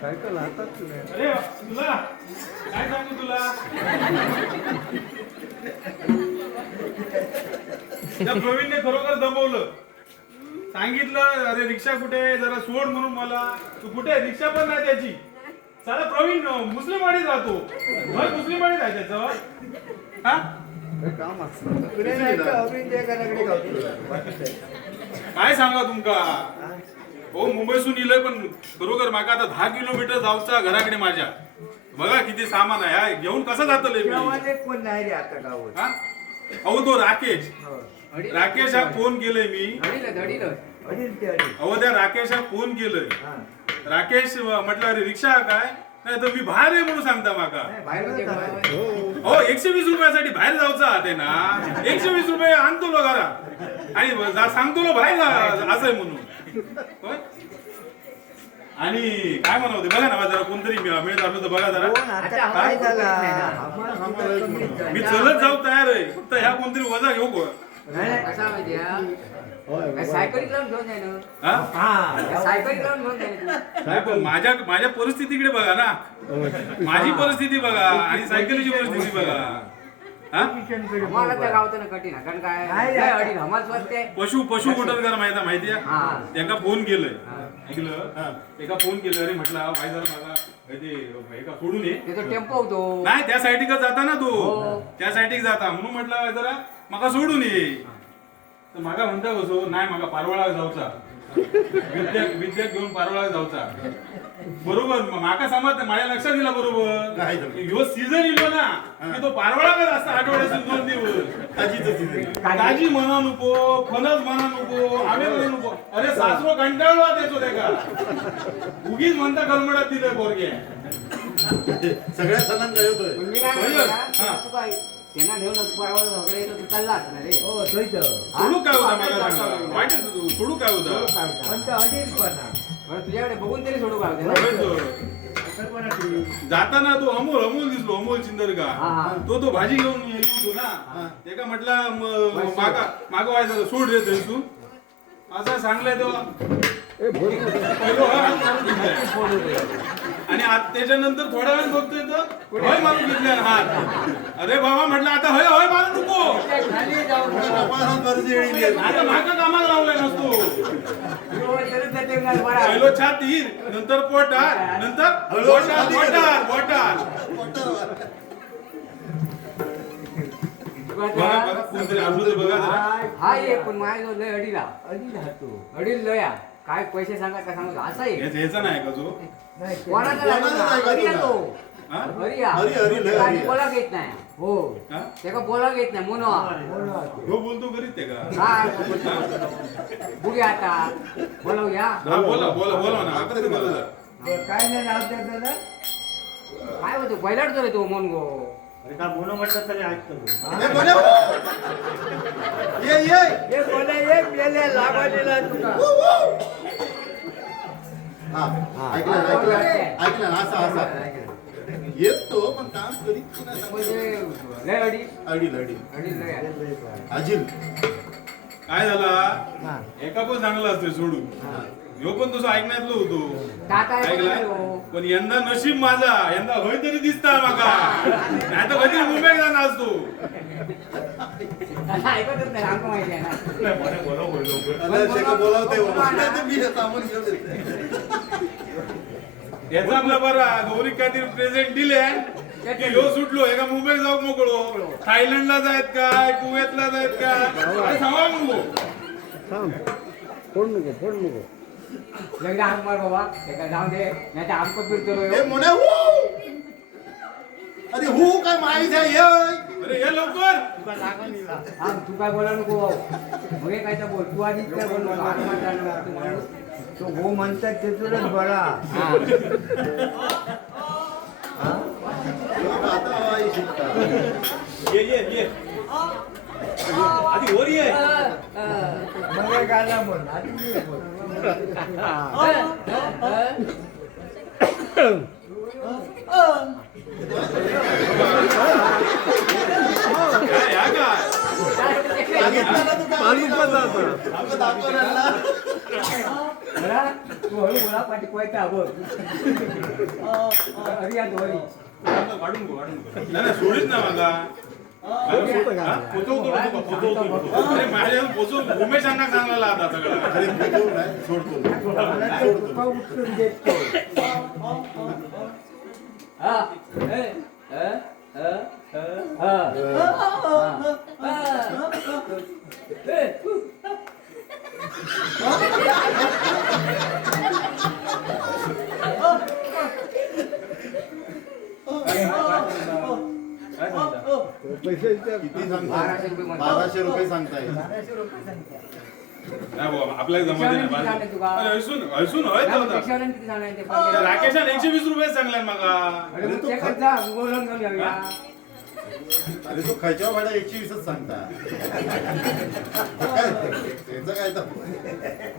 Cycle हातात अरे तुला काय सांगू तुला त्या प्रवीणने खरोखर दमवलं. सांगितलं अरे रिक्षा कुठे जरा सोड म्हणून मला. तू कुठे रिक्षा पण नाही त्याची. साला प्रवीण मुस्लिमवाडीत राहतो. घर मुस्लिमवाडीत आहे त्याचं. हा काम असतं काय सांगा तुमका हो मुंबईसून इलय पण बरोबर माका आता 10 किलोमीटर जाऊचा घराकडे माझ्या. बघा किती सामान आहे हा. घेऊन कसं जातले मी. कोण नाही रे आता गावात. हा अहो तो राकेश राकेश हा फोन केलंय मी. अहो त्या राकेश हा फोन केलंय. राकेश म्हटलं अरे रिक्षा काय नाही तर मी बाहेर आहे म्हणून सांगता माका. हो 120 रुपयासाठी बाहेर जाऊचा ते ना. 120 रुपये आणतो लो घरा आणि सांगतो लो बाहेर असं आहे म्हणून. आणि काय म्हणा होते बघा ना जरा कोणतरी मिळत असलं तर बघा जरा. मी चलत जाऊ तयार आहे फक्त ह्या कोणतरी वजा घेऊ गो. माझ्या परिस्थितीकडे बघा ना. माझी परिस्थिती बघा आणि सायकलीची परिस्थिती बघा. पशु कुठं माहिती आहे. एका फोन केलंय ऐकलं. एका फोन केलं अरे म्हटलं माहिती झालं मला एका सोडून ये टेम्पो होतो नाही त्या साईडला जाता ना तो त्या साईडला जाता म्हणून म्हटलं जरा माका सोडून ये. तर मागा म्हणता कसो नाही मागा पारवळा जाऊचा. विद्या घेऊन पारवळा जाऊचा. बरोबर माका समज माझ्या लक्षात दिला बरोबर. ह्यो सीझन इलो ना की तो पारवळा असता आठवड्यासून 2 दिवस. काजी म्हणा नको फणस म्हणा नको आंबे म्हणा नको. अरे सासरो कंटाळवा त्याचो त्या उगीच म्हणता गलमडात दिलंय बोरगे. सगळ्या सणांना काय होतंय त्यांना घेऊन चालला सोडू काय होता मला सांगा. वाईट सोडू काय होता तुझ्याकडे बघून तरी सोडू काय. जाताना तो अमोल दिसलो अमोल चिंदरगा. तो भाजी घेऊन येतो ना. ते का म्हटलं मागं व्हायचं सोड रे तू असं सांगलंय तेव्हा. आणि त्याच्यानंतर थोड्या वेळ बघतोय तर हय मारून घेतल्या हात. अरे बाबा म्हटलं आता हय हय मारू नको. आता माका कामाला लावलाय नसतो. पहिलो छाती नंतर पोटार नंतर बोटार. कोणतरी असलं बघा हा ये पण माझ्या लय अडील लया काय पैसे सांगा का सांगा असं आहे. ह्याचा नाही का जो बोला घेत नाही हो त्याला बोला घेत नाही म्हणून बोलतो करीत ते का बघूया आता बोलवूया. बोला ना काय नाही नाव त्याचं काय होतो पहिलाच तो तो मन गो. का बोनो म्हटलं तरी ऐकतो. ऐकलं ना असा येतो पण काम करीत अजिल काय झाला एका पण चांगला असतोय सोडून. ह्यो पण तुझं ऐकण्यातलं होतो ऐकला पण यंदा नशीब माझा यंदा होय तरी दिसता माका नाही तर कधी मुंबईत जाणार असतो. ऐकतच नाही आमचं माहिती आहे याचा आपला बरा गौरी काहीतरी प्रेझेंट दिले ह्यो सुटलो एका मुंबईत जाऊ मोकळो. थायलंडला जायत काय कुवेतला जायत काय सांगा नको. फोड नको एकदा हाक मार बाबा एका जाऊ दे नाही तर आमचं फिरतो. अरे हो काय माहिती आहे. अरे ये लवकर तू काय बोला नको मग काय तर बोल तू आधी काय बोल तो हो म्हणतात त्याच बरा. ये आधी वर ये. मग गाला म्हण आधी आमचं दाखवणार ना. बरा तू हळू बोला पाठी कोयता बघ अरे या दोरी वाढून गो नाही नाही, सोडीच ना मला पोचवतो नको, पोचवतो. अरे माझ्या पोचवून उमेश अण्णा सांगायला आता सगळं. अरे भेटू नाही, सोडतो. तुका उचलून देतो हा काय सांगता? पैसे विचार. किती सांगताय? 1200 रुपये म्हणतो. 1200 रुपये सांगताय. नाही बाबा, आपल्याला जमत नाही. किती सांगते तुका? अरे, ऐसून होय तो आता. पेक्षावाल्याने किती सांगायचे त्या राकेशाने 120 रुपये सांगले मला. अरे मग ते करत जा बोलून घेऊन येऊया अरे तो खायच्या भाड्या 120च सांगता. काय त्याचं काय तर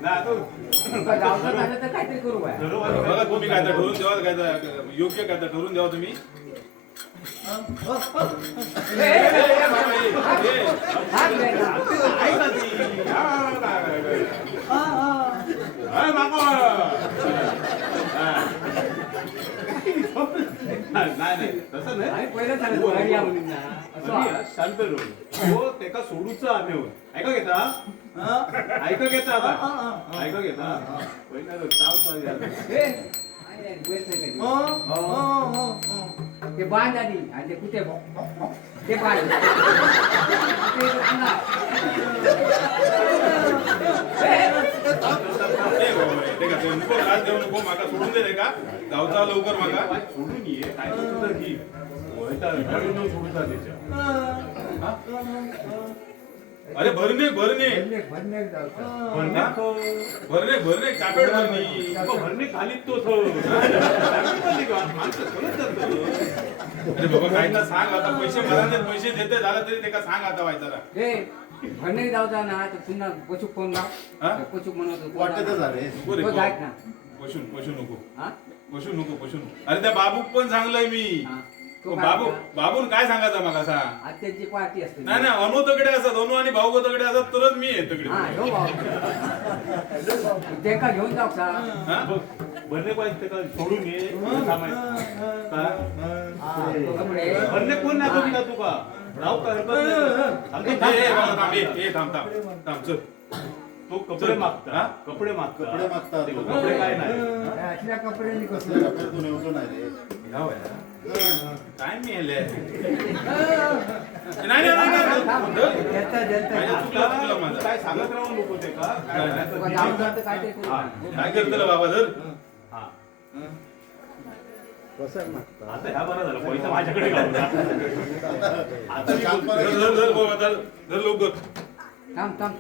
नाही, आता तुका जाऊचं झालं तर काहीतरी करू बाय बघा तुम्ही काय तर ठरवून द्यावा, काय तर योग्य काय तर ठरवून द्यावा तुम्ही. हात घ्यायचा. ऐका ती. अरे मागो. नाही नाही तसं नाही. आम्ही पहिलं सांगतो घरी या मुलींना असं शांत राहू. तो त्याका सोडूच आम्ही ऐका घेता ऐका घेता आता ऐका घेता पहिला हे, नाही, वेळ नाही काही. ते बांध आधी आणि ते कुठे ते बांध ते आणा. नको त्रास देऊ नको माका सोडून दे रे का गावचा लवकर माका सोडून ये काय तर घे सोडून जा त्याच्या. अरे भरणे भरणे भरणे जाऊ भरणे कापेड भरणे खालीच तो अरे बाबा काय तर सांग आता पैसे मला पैसे देते झालं तरी ते का सांग आता व्हायचं हे भन्ने जाऊचा ना तर पुन्हा पशुक फोन हा? लाव पशुक म्हणतो वाटत झाले. तो जायत ना पशू पशू नको हा पशू नको पशू नको अरे त्या बाबूक पण सांगलंय मी हा. तो बाबू काय बाबून काय सांगायचं मला सांग आत्याची पार्टी असते नाही नाही अनु तकडे असतात अनु आणि भाऊ तकडे असतात तरच मी आहे तकडे हा हो भाऊ त्यांका घेऊन जाऊ सा हा? भरणे पाहिजे का सोडून ये कपडे भरणे कोण नाही कमी का तुका राव का हरकत नाही. थांब थांब चल तो कपडे हा? मागता कपडे मागता कपडे मागतात. ते कपडे काय नाही असल्या कपड्यांनी कसं आपल्याला तू नेवतो नाही रे. काय मिळाले नाही चुकला माझा काय सांगत राहू नको ते का काय नाही तर जाऊन जातं काहीतरी करू हा. काय करतो बाबा धर हा. कसं मागतात आता ह्या बरं झालं पैसा माझ्याकडे घालून आता शांत धर बरं. धर धर बाबा धर धर लवकर थांब थांब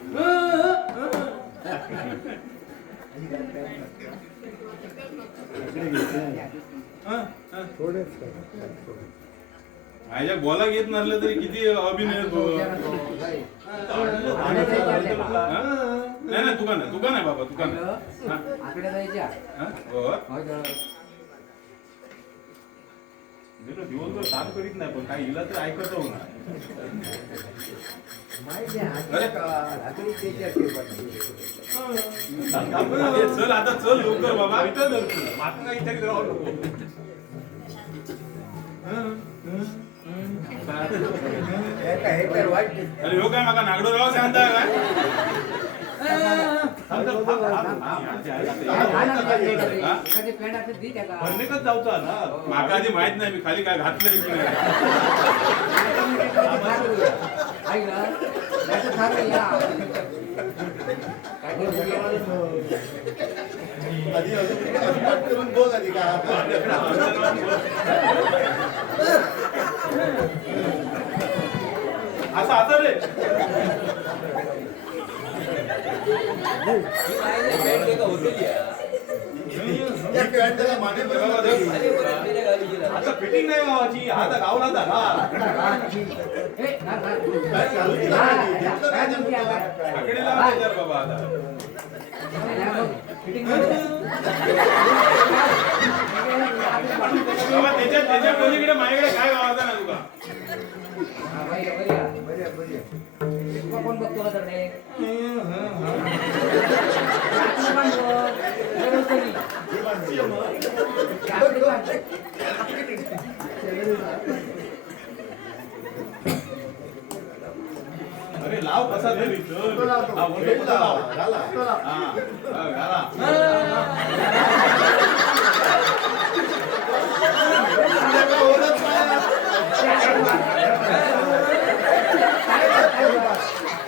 थोडेच माझ्या बोला घेत नसलं तरी किती अभिनय तो. हा? नाही नाही दुकान आहे बाबा दुकान आहे. आकडे जायच्या हा? हो. दिवसभर काम करीत नाही पण काय हिला तर ऐकत राहू ना माहिती आहे रात्री त्याच्या अरे चल आता चल लवकर बाबा मागं काही तरी राहू नको हे तर वाईट दिसतं. अरे हो काय माका नागडो राव सांगता काय एखादी पेंट असेल दी त्याला भरणेकच जाऊचा ना माका आधी माहित नाही मी खाली काय घातलं की नाही ऐकलं नाहीतर थांबलं या आधी अजून पाठ करून बघ आधी का असं आता रे या पॅन्टला माने बरोबर आता फिटिंग नाही गावाची आता गावला झाला हे ना ना काय घालून दिलं नाही. घेतलं काय काय नेमकं? आकडे लावा त्याच्यावर बाबा आता फिटिंग बाबा त्याच्या पलीकडे माझ्याकडे काय गावाचा ना तुका बऱ्या बरे बरे कोण बघतो का तर अरे लाव कसा तरी चल. हा, वरती लाव. हा, घाला.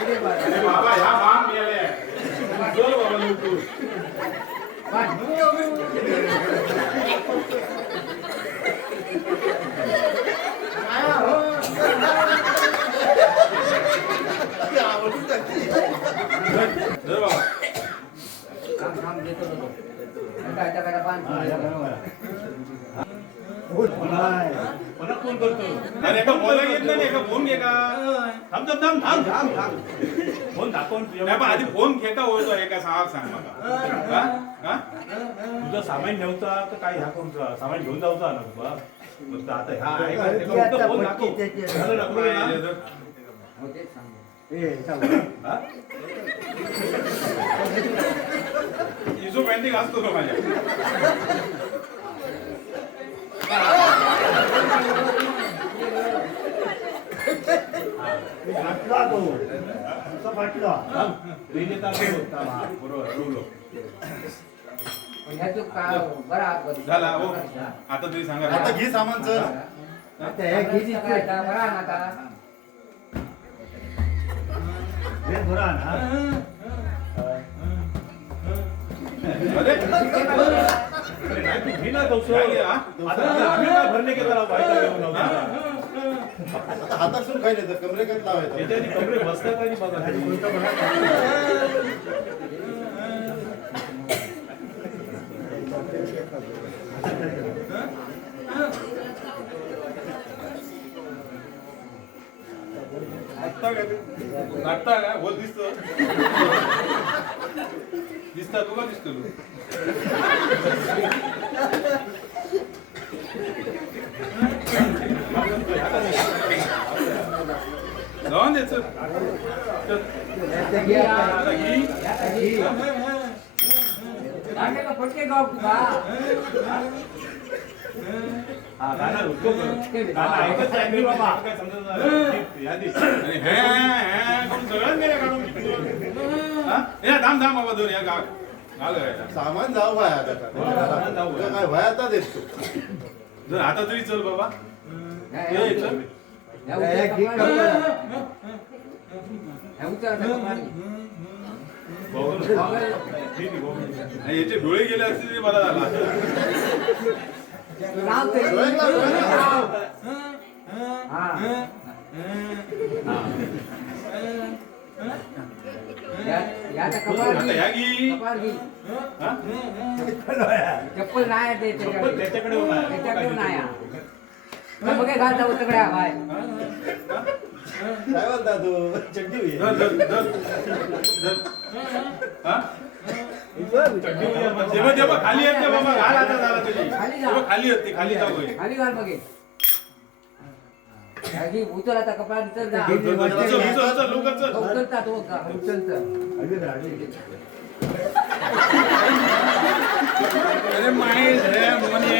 अरे बाबा ह्या बाम मेले. चल बाबा लवकर. चल बाबा. मला फोन करतो. अरे एका बोला घेत नाही एका फोन घे का. थांब थांब थांब थांब थांब. फोन दाखवून नाही पण आधी फोन घे का ओळखतो एका सांग मला. हा? हा? तुझं सामान नेवचा तर काय ह्या करूचा सामान घेऊन जाऊचा ना तुला. मग आता ह्या आहे का? ती त्याला आता फोन पटकी दाखव. त्याची. झालं दाखवू दे ना. हा? इजो पॅन्टी घालतो का माझ्या. थांब. पहिले तर आपण हा, बरोबर रोवलो. बरा झाला हो. आता तरी सांगा. आता घे सामान चल. आता हे किती अरे अरे नाही तू घे ना तवसं. काय घे, हा? आता आम्ही काय भरणे केला राव बायका घेऊन जाऊ. आता हातासून खायला तर कमरे काय लावायचं. त्याच्यानी कमरे बसतात आणि बघा. नाटता का बोल दिसतो. दिसता तुला दिसतो तू. जाऊन दे चल. पटके गाव तुका हा गाणं रुको कर. गाणं ऐकत आहे मी बाबा. काय समजत नाही. यादी. आणि हे करून सगळं गेलं काढून. हा? या थांब थांब बाबा दोन या गाव गाव करायचा. सामान जाऊ भाय आता. सामान जाऊ भाय. तुला काय भाय आता देतो. जर आता तरी चल बाबा. ये चल. बघून. ठीक आहे, बघून. आणि याचे डोळे गेले असते तरी बरा झाला. आता या की. हा? चप्पल नाही ते चप्पल त्याच्याकडे होणार. त्याच्याकडे नाही बघे घालता उतकड्या बाय काय बोलता तू चड्डी होई. धर, धर, धर. धर. हा? तेव्हा तेव्हा खाली येते बाबा घाल आता झाला तरी. तेव्हा खाली येते खाली जाऊ होय. खाली घाल बघे उचल आता कपडा उचल जा चल, चल, चल, लवकर चल. उचलता तो उचलता अरे माहीत रे मोने.